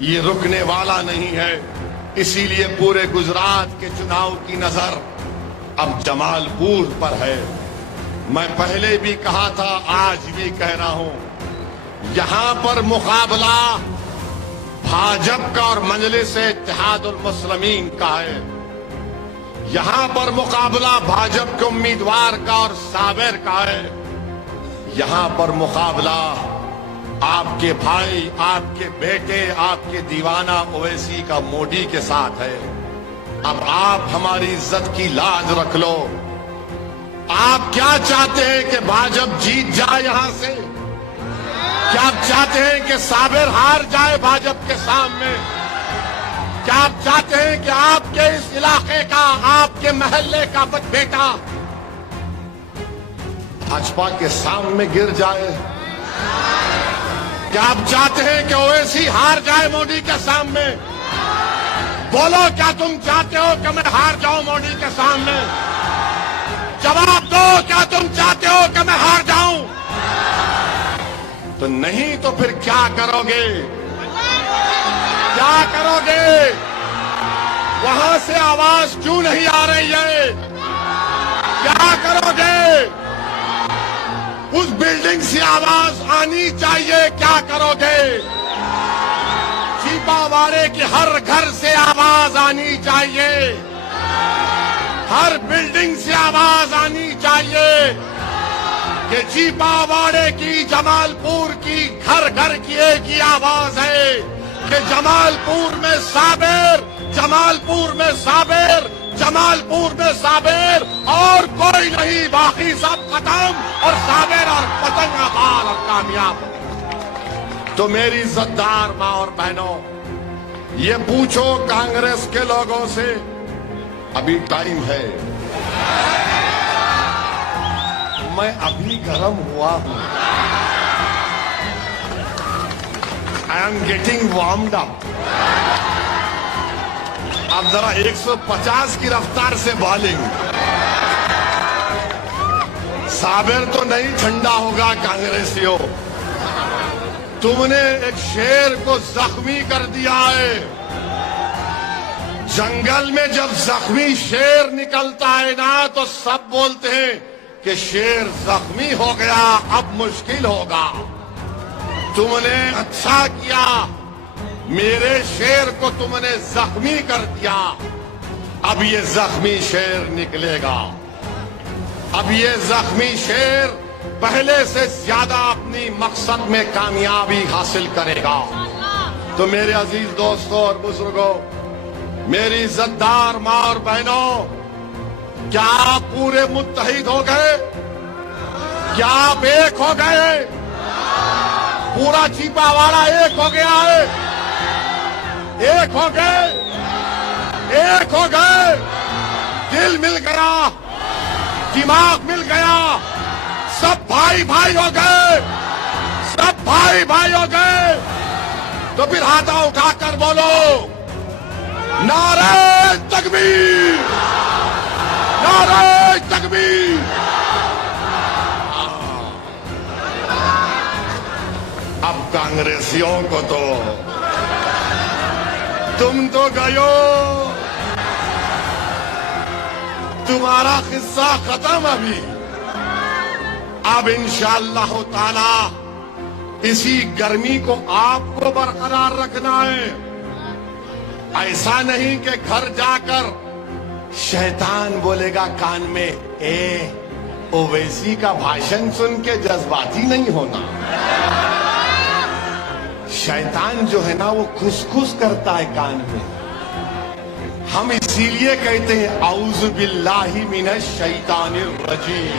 ये रुकने वाला नहीं है। इसीलिए पूरे गुजरात के चुनाव की नजर अब जमालपुर पर है। मैं पहले भी कहा था, आज भी कह रहा हूं, यहां पर मुकाबला भाजपा का और मजलिस-ए-इत्तेहादुल मुस्लिमीन का है। यहां पर मुकाबला भाजपा के उम्मीदवार का और साबिर का है। यहां पर मुकाबला आपके भाई, आपके बेटे, आपके दीवाना ओवैसी का मोदी के साथ है। अब आप हमारी इज्जत की लाज रख लो। आप क्या चाहते हैं कि भाजपा जीत जाए यहां से? क्या आप चाहते हैं कि साबिर हार जाए भाजपा के सामने? क्या आप चाहते हैं कि आपके इस इलाके का, आपके महल्ले का बेटा भाजपा के सामने गिर जाए? क्या आप चाहते हैं कि ओवैसी हार जाए मोदी के सामने? बोलो, क्या तुम चाहते हो कि मैं हार जाऊं मोदी के सामने? जवाब दो, क्या तुम चाहते हो कि मैं हार जाऊं? तो नहीं तो फिर क्या करोगे? क्या करोगे? वहां से आवाज क्यों नहीं आ रही है? क्या करोगे? उस बिल्डिंग से आवाज आनी चाहिए, क्या करोगे? छिपावाड़े की हर घर से आवाज आनी चाहिए, हर बिल्डिंग से आवाज आनी चाहिए कि छिपावाड़े की, जमालपुर की घर घर की एक ही आवाज है कि जमालपुर में साबिर, जमालपुर में साबिर, जमालपुर में साबिर, और कोई नहीं, बाकी सब खत्म और साबिर और पतंग आबाद और कामयाब। तो मेरी इज्जतदार मां और बहनों, ये पूछो कांग्रेस के लोगों से, अभी टाइम है। मैं अभी गर्म हुआ हूं। I am getting warmed up. अब जरा 150 की रफ्तार से बॉलिंग। साबिर तो नहीं ठंडा होगा कांग्रेसियों। तुमने एक शेर को जख्मी कर दिया है। जंगल में जब जख्मी शेर निकलता है ना, तो सब बोलते हैं कि शेर जख्मी हो गया, अब मुश्किल होगा। तुमने अच्छा किया, मेरे शेर को तुमने जख्मी कर दिया। अब ये जख्मी शेर निकलेगा। अब ये जख्मी शेर पहले से ज्यादा अपनी मकसद में कामयाबी हासिल करेगा। तो मेरे अजीज दोस्तों और बुजुर्गों, मेरी इज्जतदार मां और बहनों, क्या आप पूरे मुत्तहिद हो गए? क्या आप एक हो गए? पूरा छिपावाड़ा एक हो गया है? एक हो गए? एक हो गए? दिल मिल गया, दिमाग मिल गया, सब भाई भाई हो गए, सब भाई भाई हो गए। तो फिर हाथा उठाकर बोलो, नारे तकबीर, नारे तकबीर। अब कांग्रेसियों को तो तुम तो गयो, तुम्हारा किस्सा खत्म। अभी अब इंशाअल्लाह ताला इसी गर्मी को आपको बरकरार रखना है। ऐसा नहीं कि घर जाकर शैतान बोलेगा कान में, ए ओवैसी का भाषण सुन के जज्बाती नहीं होना। शैतान जो है ना, वो खुसखुस करता है कान में। हम इसीलिए कहते हैं औज़ु बिल्लाहि मिनश शैतानिर रजीम।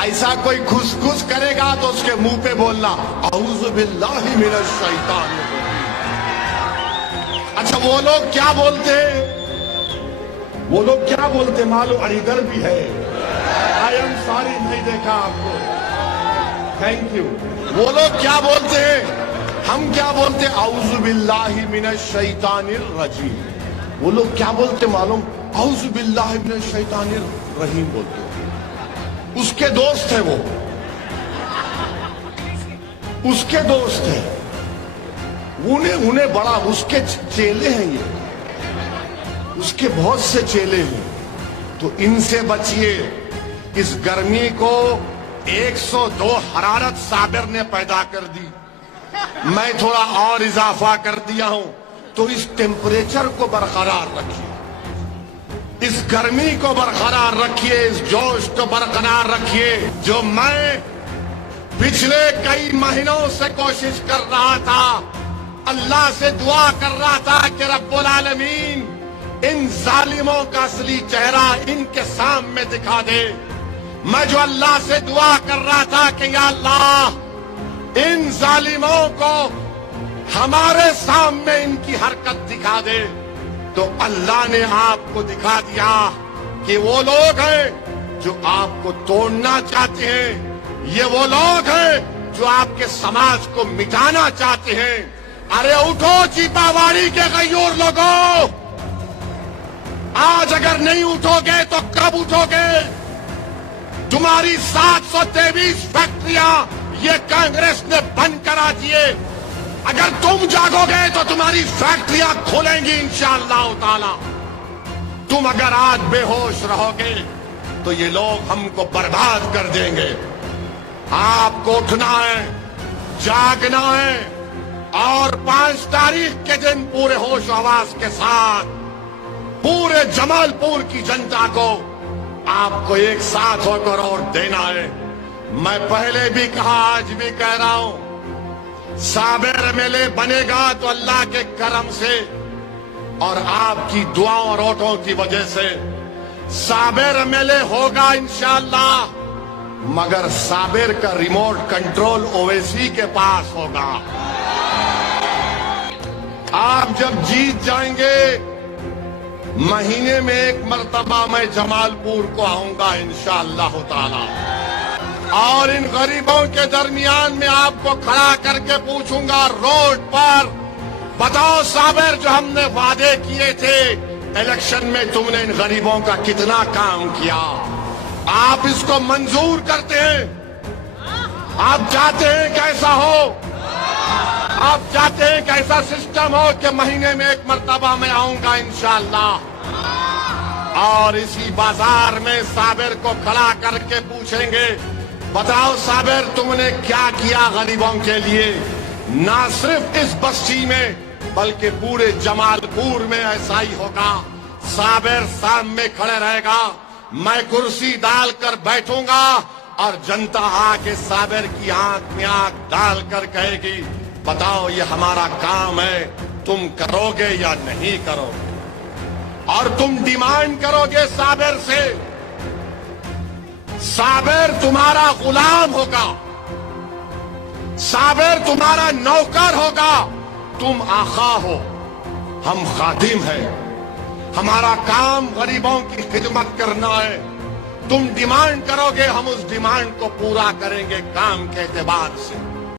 ऐसा कोई खुसखुस करेगा तो उसके मुंह पे बोलना औज़ु बिल्लाहि मिनश शैतानिर रजीम। अच्छा, वो लोग क्या बोलते हैं? वो लोग क्या बोलते मालूम? अलीगढ़ भी है। आई एम सॉरी, नहीं देखा आपको, थैंक यू। वो लोग क्या बोलते हैं? हम क्या बोलते? औज़ु बिल्लाहि मिनश शैतानिर रजीम। वो लोग क्या बोलते मालूम? औज़ु बिल्लाहि मिनश शैतानिर रहीम बोलते। उसके दोस्त है वो, उसके दोस्त है उन्हें उन्हें बड़ा उसके चेले हैं, ये उसके बहुत से चेले हैं, तो इनसे बचिए। इस गर्मी को 102 हरारत साबिर ने पैदा कर दी, मैं थोड़ा और इजाफा कर दिया हूं, तो इस टेम्परेचर को बरकरार रखिए, इस गर्मी को बरकरार रखिए, इस जोश को बरकरार रखिए। जो मैं पिछले कई महीनों से कोशिश कर रहा था, अल्लाह से दुआ कर रहा था कि रब्बुल आलमीन इन जालिमों का असली चेहरा इनके सामने दिखा दे। मैं जो अल्लाह से दुआ कर रहा था कि या अल्लाह इन जालिमों को हमारे सामने इनकी हरकत दिखा दे, तो अल्लाह ने आपको दिखा दिया कि वो लोग हैं जो आपको तोड़ना चाहते हैं, ये वो लोग हैं जो आपके समाज को मिटाना चाहते हैं। अरे उठो चीपावाड़ी के गयूर लोगों, आज अगर नहीं उठोगे तो कब उठोगे? तुम्हारी 723 फैक्ट्रियां ये कांग्रेस ने बंद करा दिए, अगर तुम जागोगे तो तुम्हारी फैक्ट्रियां खोलेंगी इंशाअल्लाह ताला। तुम अगर आज बेहोश रहोगे तो ये लोग हमको बर्बाद कर देंगे। आपको उठना है, जागना है, और 5 तारीख के दिन पूरे होश आवाज के साथ पूरे जमालपुर की जनता को आपको एक साथ होकर और देना है। मैं पहले भी कहा, आज भी कह रहा हूं, साबिर एमएलए बनेगा तो अल्लाह के करम से और आपकी दुआओं और वोटों की वजह से साबिर एमएलए होगा इंशाअल्लाह, मगर साबिर का रिमोट कंट्रोल ओवैसी के पास होगा। आप जब जीत जाएंगे, महीने में एक मर्तबा मैं जमालपुर को आऊंगा इंशाअल्लाह ताला, और इन गरीबों के दरमियान में आपको खड़ा करके पूछूंगा रोड पर, बताओ साबिर जो हमने वादे किए थे इलेक्शन में, तुमने इन गरीबों का कितना काम किया? आप इसको मंजूर करते हैं? आप चाहते हैं कैसा हो? आप चाहते हैं कि ऐसा सिस्टम हो कि महीने में एक मर्तबा मैं आऊंगा इंशाअल्लाह, और इसी बाजार में साबिर को खड़ा करके पूछेंगे, बताओ साबिर तुमने क्या किया गरीबों के लिए? ना सिर्फ इस बस्ती में बल्कि पूरे जमालपुर में ऐसा ही होगा। साबिर सामने खड़े रहेगा, मैं कुर्सी डालकर बैठूंगा और जनता आके साबिर की आंख में आंख डालकर कहेगी, बताओ ये हमारा काम है, तुम करोगे या नहीं करोगे? और तुम डिमांड करोगे साबिर से, साबिर तुम्हारा गुलाम होगा, साबिर तुम्हारा नौकर होगा, तुम आका हो, हम खादिम हैं, हमारा काम गरीबों की खिदमत करना है। तुम डिमांड करोगे, हम उस डिमांड को पूरा करेंगे काम के एतबार से।